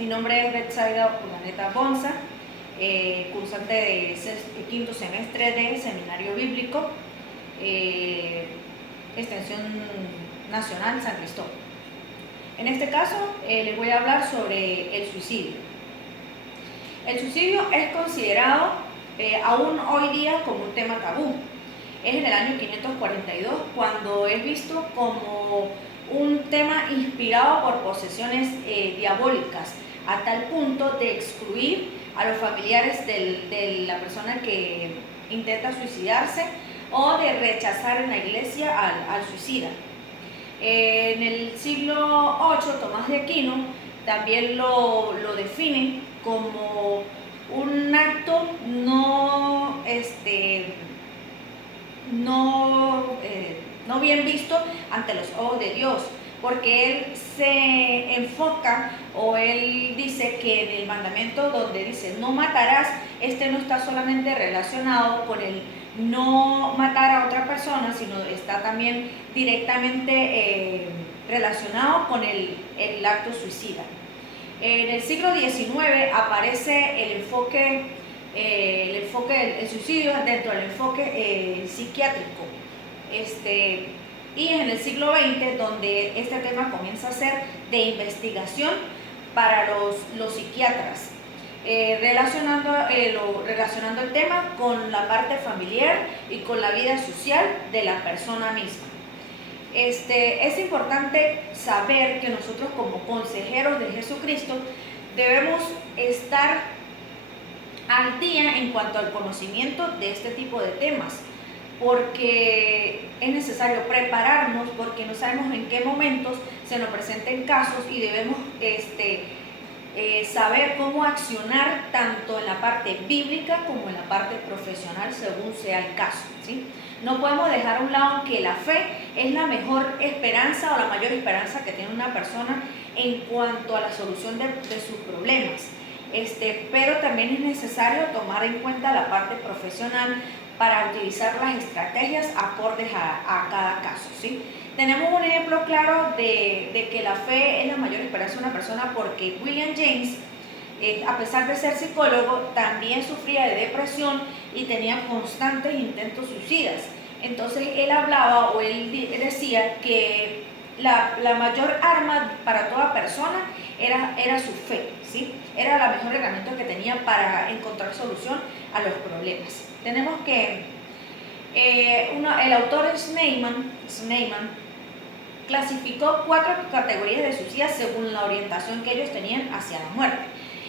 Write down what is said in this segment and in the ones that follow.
Mi nombre es Betsaida Urdaneta Bonza, cursante de quinto semestre de Seminario Bíblico, Extensión Nacional San Cristóbal. En este caso les voy a hablar sobre el suicidio. El suicidio es considerado aún hoy día como un tema tabú. Es en el año 542 cuando es visto como un tema inspirado por posesiones diabólicas, a tal punto de excluir a los familiares de la persona que intenta suicidarse o de rechazar en la iglesia al suicida. En el siglo VIII, Tomás de Aquino también lo define como un acto no bien visto ante los ojos de Dios, porque él se enfoca o él dice que en el mandamiento donde dice no matarás, no está solamente relacionado con el no matar a otra persona, sino está también directamente relacionado con el acto suicida. En el siglo XIX aparece el enfoque del suicidio dentro del enfoque psiquiátrico. Y en el siglo XX, donde este tema comienza a ser de investigación para los psiquiatras, relacionando el tema con la parte familiar y con la vida social de la persona misma. Es importante saber que nosotros como consejeros de Jesucristo debemos estar al día en cuanto al conocimiento de este tipo de temas, porque es necesario prepararnos, porque no sabemos en qué momentos se nos presenten casos y debemos saber cómo accionar tanto en la parte bíblica como en la parte profesional según sea el caso, ¿sí? No podemos dejar a un lado que la fe es la mejor esperanza o la mayor esperanza que tiene una persona en cuanto a la solución de sus problemas. Pero también es necesario tomar en cuenta la parte profesional para utilizar las estrategias acordes a cada caso, ¿sí? Tenemos un ejemplo claro de que la fe es la mayor esperanza de una persona, porque William James, a pesar de ser psicólogo, también sufría de depresión y tenía constantes intentos suicidas. Entonces él hablaba o él decía que la mayor arma para toda persona era su fe, ¿sí? Era la mejor herramienta que tenía para encontrar solución a los problemas. Tenemos que el autor Schneemann clasificó 4 categorías de suicidas según la orientación que ellos tenían hacia la muerte.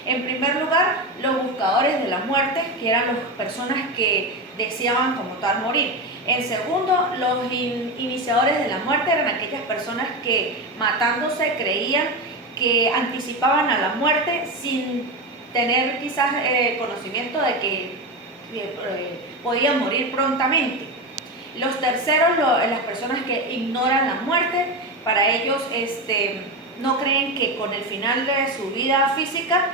En primer lugar, los buscadores de la muerte, que eran las personas que deseaban como tal morir. En segundo, los iniciadores de la muerte eran aquellas personas que matándose creían que anticipaban a la muerte sin tener quizás conocimiento de que podían morir prontamente. Los terceros, las personas que ignoran la muerte, para ellos no creen que con el final de su vida física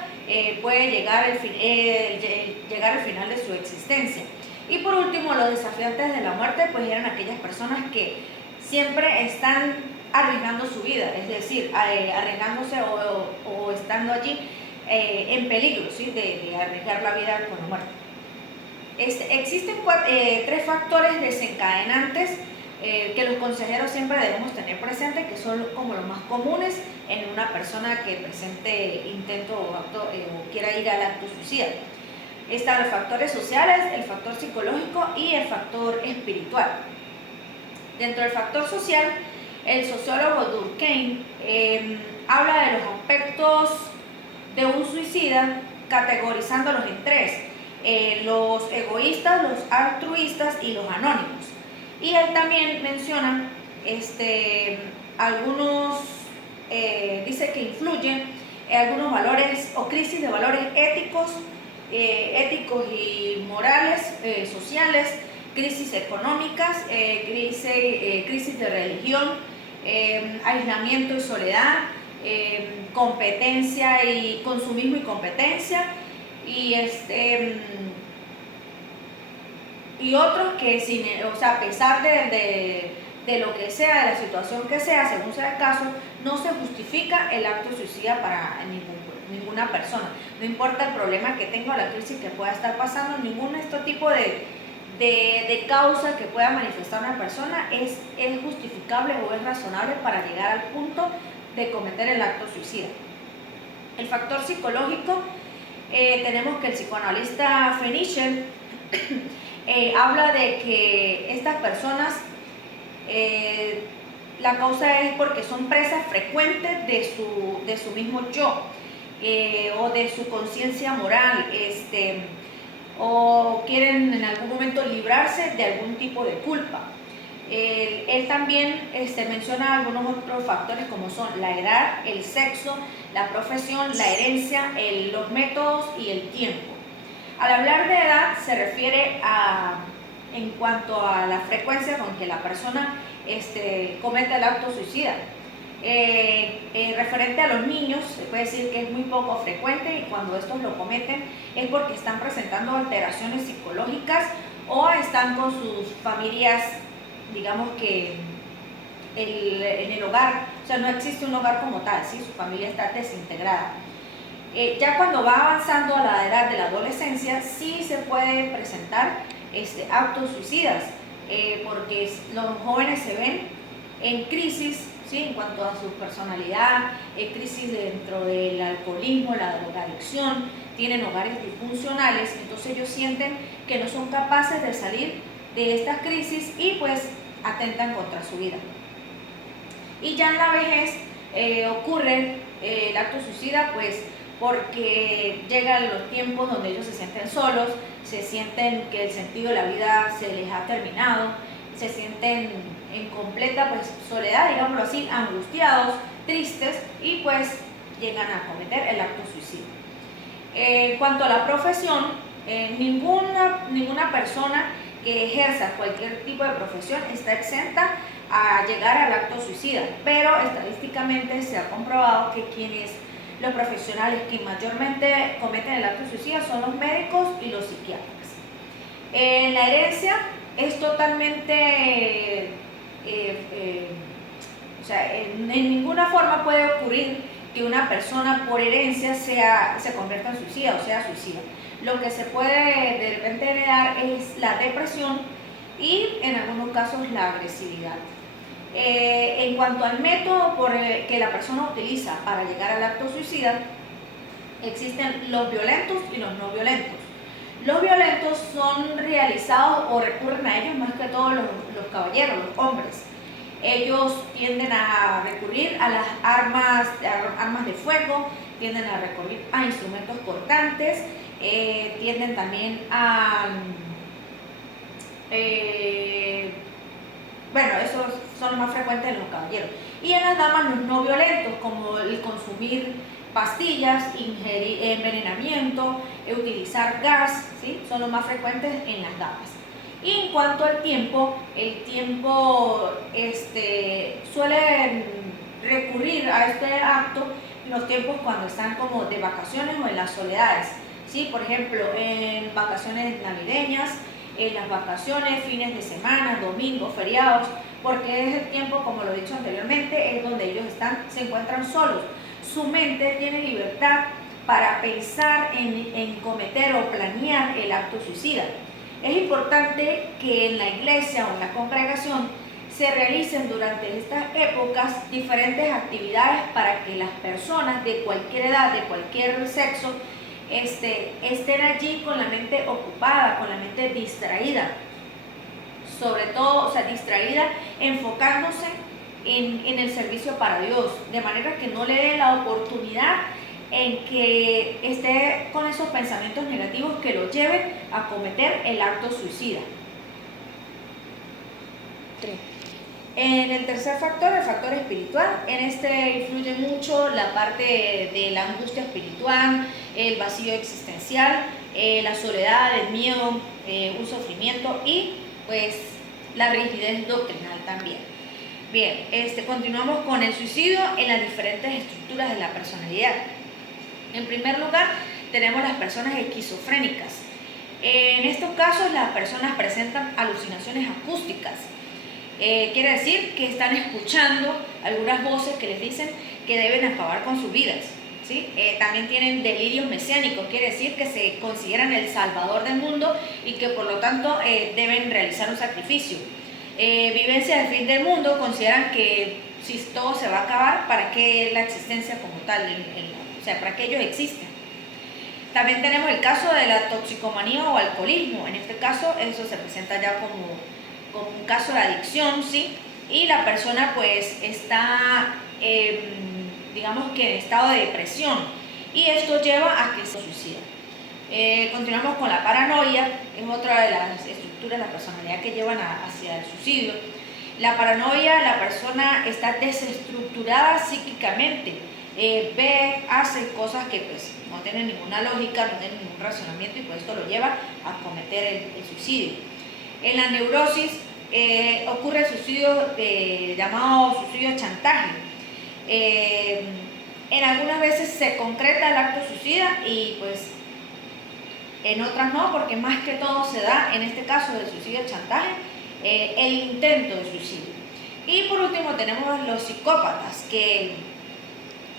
puede llegar el final de su existencia. Y por último, los desafiantes de la muerte, pues eran aquellas personas que siempre están arriesgando su vida, es decir, arriesgándose o estando allí en peligro, ¿sí? de arriesgar la vida con la muerte. Existen 3 factores desencadenantes que los consejeros siempre debemos tener presentes, que son como los más comunes en una persona que presente intento o quiera ir al acto suicida. Están los factores sociales, el factor psicológico y el factor espiritual. Dentro del factor social, el sociólogo Durkheim habla de los aspectos de un suicida categorizándolos en 3. Los egoístas, los altruistas y los anónimos. Y él también menciona algunos, dice que influyen algunos valores o crisis de valores éticos y morales, sociales, crisis económicas, crisis de religión, aislamiento y soledad, competencia y consumismo y competencia, y otros que a pesar de lo que sea, de la situación que sea, según sea el caso, no se justifica el acto suicida para ninguna persona. No importa el problema que tenga o la crisis que pueda estar pasando, ningún tipo de causa que pueda manifestar una persona es justificable o es razonable para llegar al punto de cometer el acto suicida. El factor psicológico, tenemos que el psicoanalista Fenichel habla de que estas personas, la causa es porque son presas frecuentes de su mismo yo, o de su conciencia moral, o quieren en algún momento librarse de algún tipo de culpa. Él también menciona algunos otros factores como son la edad, el sexo, la profesión, la herencia, los métodos y el tiempo. Al hablar de edad se refiere en cuanto a la frecuencia con que la persona comete el acto suicida. Referente a los niños, se puede decir que es muy poco frecuente, y cuando estos lo cometen es porque están presentando alteraciones psicológicas o están con sus familias, digamos que en el hogar, o sea, no existe un hogar como tal, ¿sí? Su familia está desintegrada. Ya cuando va avanzando a la edad de la adolescencia, sí se puede presentar actos suicidas, porque los jóvenes se ven en crisis, ¿sí? En cuanto a su personalidad, crisis dentro del alcoholismo, la drogadicción, tienen hogares disfuncionales, entonces ellos sienten que no son capaces de salir de estas crisis y pues atentan contra su vida. Y ya en la vejez ocurre el acto suicida, pues porque llegan los tiempos donde ellos se sienten solos, se sienten que el sentido de la vida se les ha terminado, se sienten en completa pues soledad, digámoslo así, angustiados, tristes, y pues llegan a cometer el acto suicida. En cuanto a la profesión, ninguna persona que ejerza cualquier tipo de profesión está exenta a llegar al acto suicida, pero estadísticamente se ha comprobado que los profesionales que mayormente cometen el acto suicida son los médicos y los psiquiatras. En la herencia es totalmente, o sea, en ninguna forma puede ocurrir que una persona por herencia se convierta en suicida o sea suicida. Lo que se puede de repente heredar es la depresión y en algunos casos la agresividad. En cuanto al método que la persona utiliza para llegar al acto suicida, existen los violentos y los no violentos. Los violentos son realizados o recurren a ellos más que todos los caballeros, los hombres. Ellos tienden a recurrir a las armas de fuego, tienden a recurrir a instrumentos cortantes, tienden también a... bueno, esos son los más frecuentes en los caballeros. Y en las damas los no violentos, como el consumir pastillas, envenenamiento, utilizar gas, ¿sí? Son los más frecuentes en las damas. Y en cuanto al tiempo, el tiempo suelen recurrir a este acto en los tiempos cuando están como de vacaciones o en las soledades, ¿sí? Por ejemplo, en vacaciones navideñas, en las vacaciones, fines de semana, domingos, feriados, porque es el tiempo, como lo he dicho anteriormente, es donde ellos se encuentran solos. Su mente tiene libertad para pensar en cometer o planear el acto suicida. Es importante que en la iglesia o en la congregación se realicen durante estas épocas diferentes actividades para que las personas de cualquier edad, de cualquier sexo, estén allí con la mente ocupada, con la mente distraída, sobre todo, o sea, distraída, enfocándose en el servicio para Dios, de manera que no le dé la oportunidad en que esté con esos pensamientos negativos que lo lleven a cometer el acto suicida. En el tercer factor, el factor espiritual, en influye mucho la parte de la angustia espiritual, el vacío existencial, la soledad, el miedo, un sufrimiento y pues la rigidez doctrinal también. Bien, continuamos con el suicidio en las diferentes estructuras de la personalidad. En primer lugar, tenemos las personas esquizofrénicas. En estos casos, las personas presentan alucinaciones acústicas. Quiere decir que están escuchando algunas voces que les dicen que deben acabar con sus vidas, ¿sí? También tienen delirios mesiánicos, quiere decir que se consideran el salvador del mundo y que por lo tanto deben realizar un sacrificio. Vivencia del fin del mundo, consideran que si todo se va a acabar, ¿para qué la existencia como tal? O sea, ¿para qué ellos existen? También tenemos el caso de la toxicomanía o alcoholismo. En este caso, eso se presenta ya como un caso de adicción, ¿sí? Y la persona pues está, digamos que en estado de depresión. Y esto lleva a que se suicida. Continuamos con la paranoia, es otra de las estructuras de la personalidad que llevan hacia el suicidio. La paranoia, la persona está desestructurada psíquicamente, hace cosas que pues no tienen ninguna lógica, no tienen ningún razonamiento y por esto lo lleva a cometer el suicidio. En la neurosis ocurre el suicidio llamado suicidio chantaje. En algunas veces se concreta el acto suicida y pues en otras no, porque más que todo se da, en este caso del suicidio chantaje, el intento de suicidio. Y por último tenemos los psicópatas, que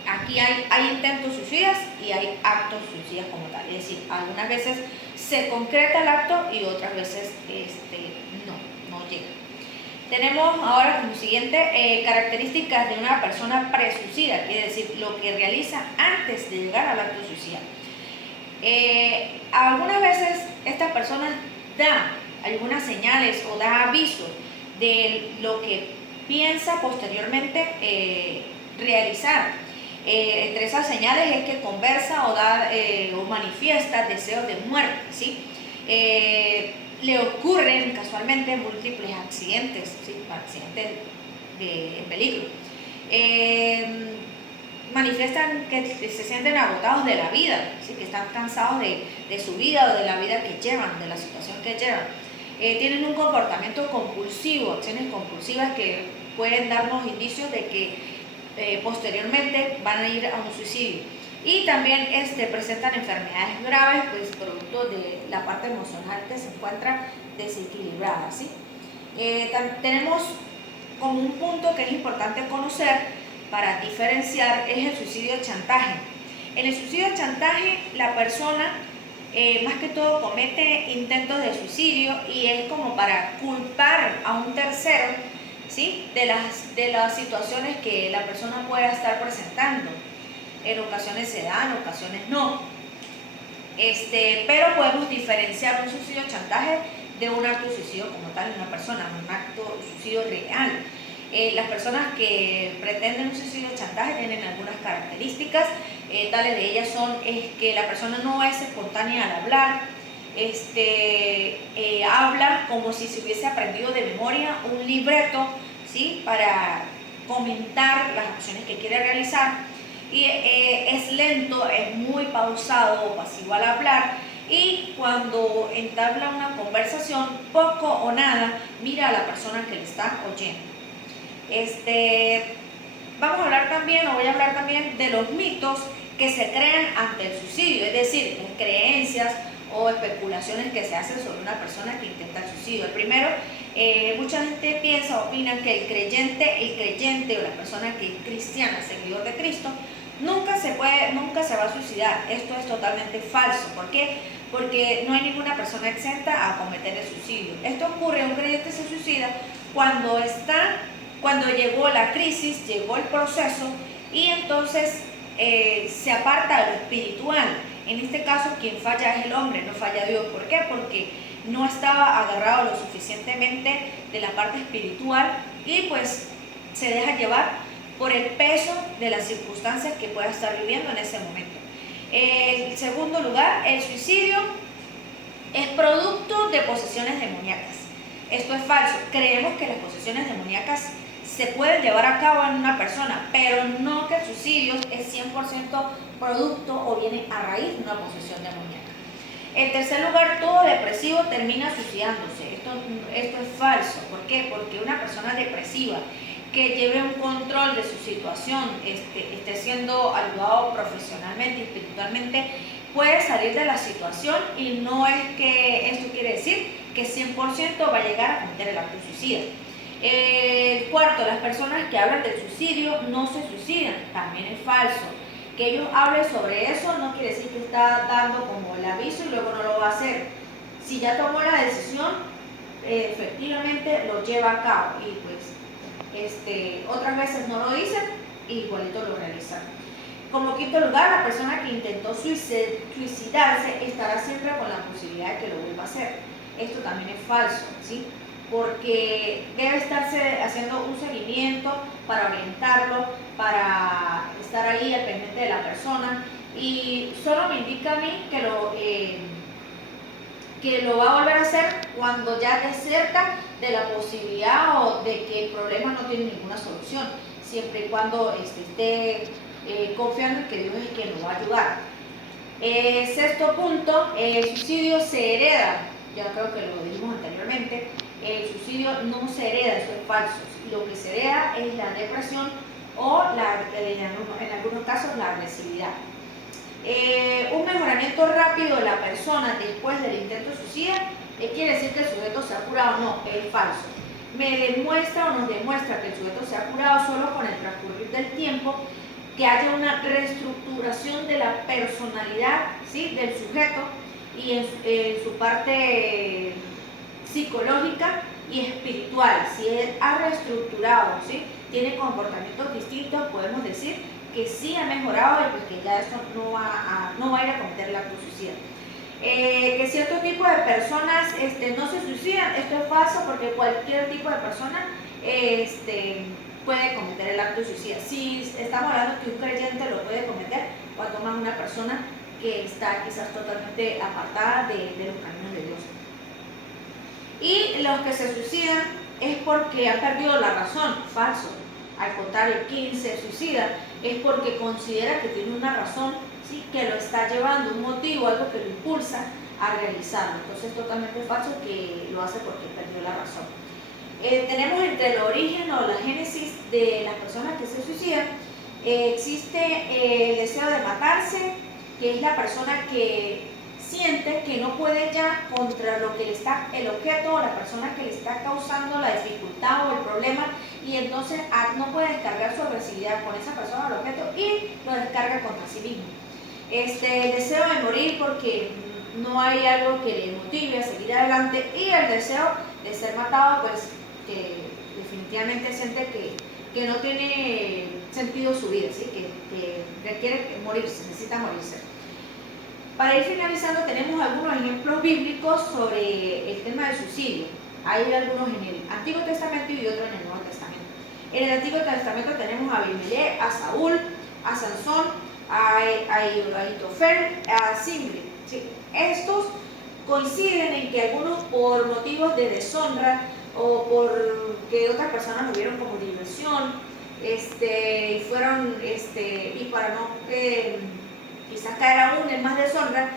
aquí hay intentos suicidas y hay actos suicidas como tal. Es decir, algunas veces se concreta el acto y otras veces no llega. Tenemos ahora como siguiente características de una persona presuicida, quiere decir lo que realiza antes de llegar al acto suicida. Algunas veces estas personas dan algunas señales o da avisos de lo que piensa posteriormente realizar. Entre esas señales es que conversa o manifiesta deseos de muerte, ¿sí? Le ocurren casualmente múltiples accidentes, ¿sí? Accidentes en peligro. Manifiestan que se sienten agotados de la vida, ¿sí? Que están cansados de su vida o de la vida que llevan, de la situación que llevan. Tienen un comportamiento compulsivo, acciones compulsivas que pueden darnos indicios de que posteriormente van a ir a un suicidio. Y también presentan enfermedades graves, pues producto de la parte emocional que se encuentra desequilibrada, ¿sí? Tenemos como un punto que es importante conocer para diferenciar es el suicidio chantaje. En el suicidio chantaje la persona más que todo comete intentos de suicidio y es como para culpar a un tercero, ¿sí? de las situaciones que la persona pueda estar presentando. En ocasiones se da, en ocasiones no. Pero podemos diferenciar un suicidio chantaje de un acto de suicidio como tal de una persona, un acto de suicidio real. Las personas que pretenden un suicidio chantaje tienen algunas características, tales de ellas son que la persona no es espontánea al hablar, habla como si se hubiese aprendido de memoria un libreto, ¿sí? Para comentar las acciones que quiere realizar, y es lento, es muy pausado o pasivo al hablar, y cuando entabla una conversación, poco o nada mira a la persona que le está oyendo. Voy a hablar también de los mitos que se crean ante el suicidio, es decir, creencias o especulaciones que se hacen sobre una persona que intenta el suicidio. El primero, mucha gente piensa o opina que el creyente o la persona que es cristiana, seguidor de Cristo, nunca se va a suicidar. Esto es totalmente falso. ¿Por qué? Porque no hay ninguna persona exenta a cometer el suicidio. Esto ocurre, un creyente se suicida cuando llegó la crisis, llegó el proceso y entonces se aparta de lo espiritual. En este caso quien falla es el hombre, no falla Dios. ¿Por qué? Porque no estaba agarrado lo suficientemente de la parte espiritual y pues se deja llevar por el peso de las circunstancias que pueda estar viviendo en ese momento. En segundo lugar, el suicidio es producto de posesiones demoníacas. Esto es falso. Creemos que las posesiones demoníacas se pueden llevar a cabo en una persona, pero no que el suicidio es 100% producto o viene a raíz de una posesión demoníaca. En tercer lugar, todo depresivo termina suicidándose. Esto es falso. ¿Por qué? Porque una persona depresiva que lleve un control de su situación, esté siendo ayudado profesionalmente y espiritualmente, puede salir de la situación y no es que esto quiere decir que 100% va a llegar a cometer el acto suicida. Cuarto, las personas que hablan del suicidio no se suicidan, también es falso. Que ellos hablen sobre eso no quiere decir que está dando como el aviso y luego no lo va a hacer. Si ya tomó la decisión, efectivamente lo lleva a cabo y pues otras veces no lo dicen y igualito lo realizan. Como quinto lugar, la persona que intentó suicidarse estará siempre con la posibilidad de que lo vuelva a hacer. Esto también es falso, ¿sí? Porque debe estarse haciendo un seguimiento para orientarlo, para estar ahí al pendiente de la persona, y solo me indica a mí que lo va a volver a hacer cuando ya esté cerca de la posibilidad o de que el problema no tiene ninguna solución, siempre y cuando esté confiando en que Dios es quien lo va a ayudar. Sexto punto, el suicidio se hereda. Ya creo que lo dijimos anteriormente. El suicidio no se hereda, eso es falso. Lo que se hereda es la depresión o en algunos casos la agresividad. Un mejoramiento rápido de la persona después del intento suicida quiere decir que el sujeto se ha curado. No, es falso. Me demuestra o nos demuestra que el sujeto se ha curado solo con el transcurrir del tiempo, que haya una reestructuración de la personalidad, ¿sí?, del sujeto y en su parte psicológica y espiritual. Si él ha reestructurado, ¿sí?, tiene comportamientos distintos, podemos decir que sí ha mejorado y pues que ya esto no va a ir a cometer el acto suicida. Que cierto tipo de personas no se suicidan, esto es falso, porque cualquier tipo de persona puede cometer el acto suicida. Si estamos hablando que un creyente lo puede cometer, cuanto más una persona que está quizás totalmente apartada de los caminos de Dios. Y los que se suicidan es porque han perdido la razón. Falso. Al contrario, quien se suicida es porque considera que tiene una razón, ¿sí?, que lo está llevando, un motivo, algo que lo impulsa a realizarlo. Entonces es totalmente falso que lo hace porque perdió la razón. Tenemos entre el origen o la génesis de las personas que se suicidan, existe el deseo de matarse, que es la persona que siente que no puede ya contra lo que le está, el objeto o la persona que le está causando la dificultad o el problema, y entonces no puede descargar su agresividad con esa persona o el objeto y lo descarga contra sí mismo. El deseo de morir porque no hay algo que le motive a seguir adelante, y el deseo de ser matado, pues que definitivamente siente que no tiene sentido su vida, ¿sí?, que requiere morirse, necesita morirse. Para ir finalizando, tenemos algunos ejemplos bíblicos sobre el tema del suicidio. Hay algunos en el Antiguo Testamento y otros en el Nuevo Testamento. En el Antiguo Testamento tenemos a Abimelech, a Saúl, a Sansón, a Ahitofel, a Zimri. ¿Sí? Estos coinciden en que algunos, por motivos de deshonra o por que otras personas lo vieron como diversión, y para no quizás caer aún en más deshonra,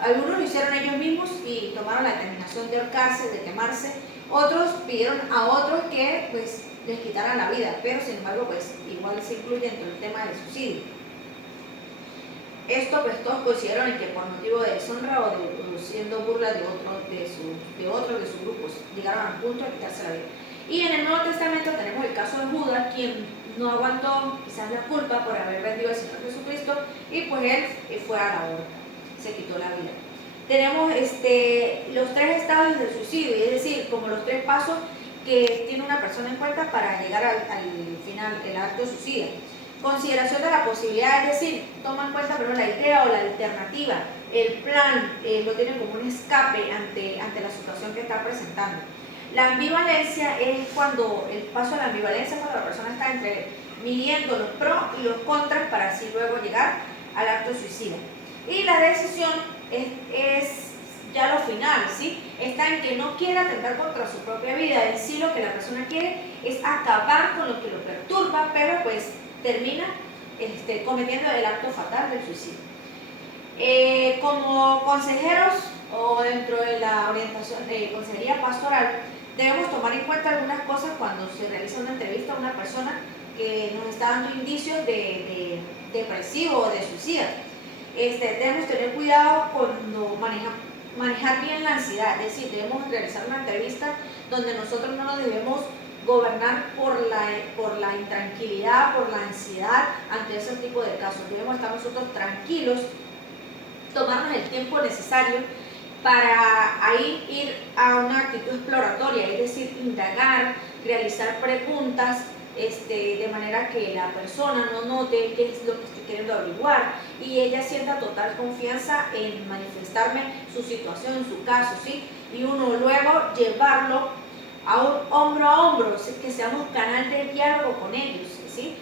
algunos lo hicieron ellos mismos y tomaron la determinación de ahorcarse, de quemarse. Otros pidieron a otros que pues les quitaran la vida, pero sin embargo pues igual se incluye dentro del tema del suicidio. Esto pues todos coincidieron en que por motivo de deshonra o siendo burla de otros de sus grupos llegaron al punto de quitarse la vida. Y en el Nuevo Testamento tenemos el caso de Judas, quien no aguantó quizás la culpa por haber vendido al Señor Jesucristo, y pues él fue a la horca, se quitó la vida. Tenemos los tres estadios del suicidio, es decir, como los tres pasos que tiene una persona en cuenta para llegar al final, el acto suicida. Consideración de la posibilidad, es decir, toma en cuenta primero la idea o la alternativa, el plan, lo tiene como un escape ante la situación que está presentando. La ambivalencia es cuando el paso a la ambivalencia es cuando la persona está midiendo los pros y los contras para así luego llegar al acto suicida. Y la decisión es ya lo final, ¿sí? Está en que no quiere atentar contra su propia vida. En sí lo que la persona quiere es acabar con lo que lo perturba, pero pues termina cometiendo el acto fatal del suicidio. Como consejeros o dentro de la orientación de consejería pastoral, debemos tomar en cuenta algunas cosas cuando se realiza una entrevista a una persona que nos está dando indicios de depresivo o de suicida. Debemos tener cuidado cuando manejar bien la ansiedad, es decir, debemos realizar una entrevista donde nosotros no nos debemos gobernar por la intranquilidad, por la ansiedad ante ese tipo de casos. Debemos estar nosotros tranquilos, tomarnos el tiempo necesario para ahí ir a una actitud exploratoria, es decir, indagar, realizar preguntas, de manera que la persona no note qué es lo que estoy queriendo averiguar y ella sienta total confianza en manifestarme su situación, su caso, ¿sí? Y uno luego llevarlo a hombro a hombro, ¿sí? Que seamos canal de diálogo con ellos, ¿sí?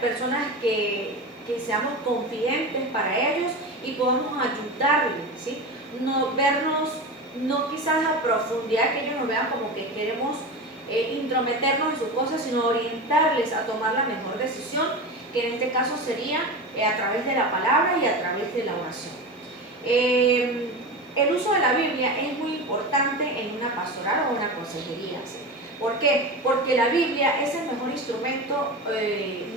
Personas que seamos confidentes para ellos y podamos ayudarles, ¿sí? No vernos, no quizás a profundidad que ellos nos vean como que queremos intrometernos en sus cosas, sino orientarles a tomar la mejor decisión, que en este caso sería a través de la palabra y a través de la oración. El uso de la Biblia es muy importante en una pastoral o una consejería, ¿sí? ¿Por qué? Porque la Biblia es el mejor instrumento,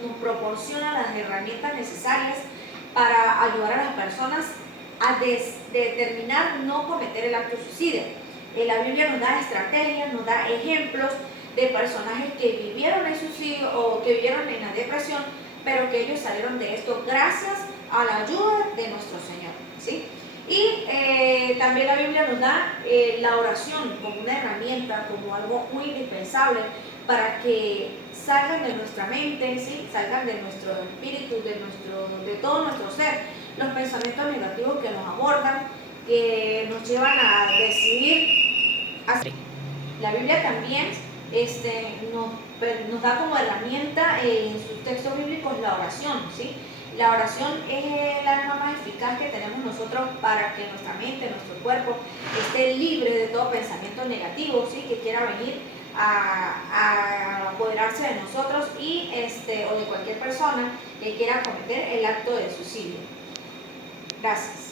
nos proporciona las herramientas necesarias para ayudar a las personas a determinar no cometer el acto suicida. La Biblia nos da estrategias, nos da ejemplos de personajes que vivieron el suicidio o que vivieron en la depresión, pero que ellos salieron de esto gracias a la ayuda de nuestro Señor, ¿sí? Y también la Biblia nos da la oración como una herramienta, como algo muy indispensable para que salgan de nuestra mente, ¿sí? Salgan de nuestro espíritu, de todo nuestro ser, los pensamientos negativos que nos abordan, que nos llevan a decidir. La Biblia también nos da como herramienta en sus textos bíblicos la oración, ¿sí? La oración es el arma más eficaz que tenemos nosotros para que nuestra mente, nuestro cuerpo esté libre de todo pensamiento negativo, ¿sí? Que quiera venir a apoderarse de nosotros y o de cualquier persona que quiera cometer el acto de suicidio. Gracias.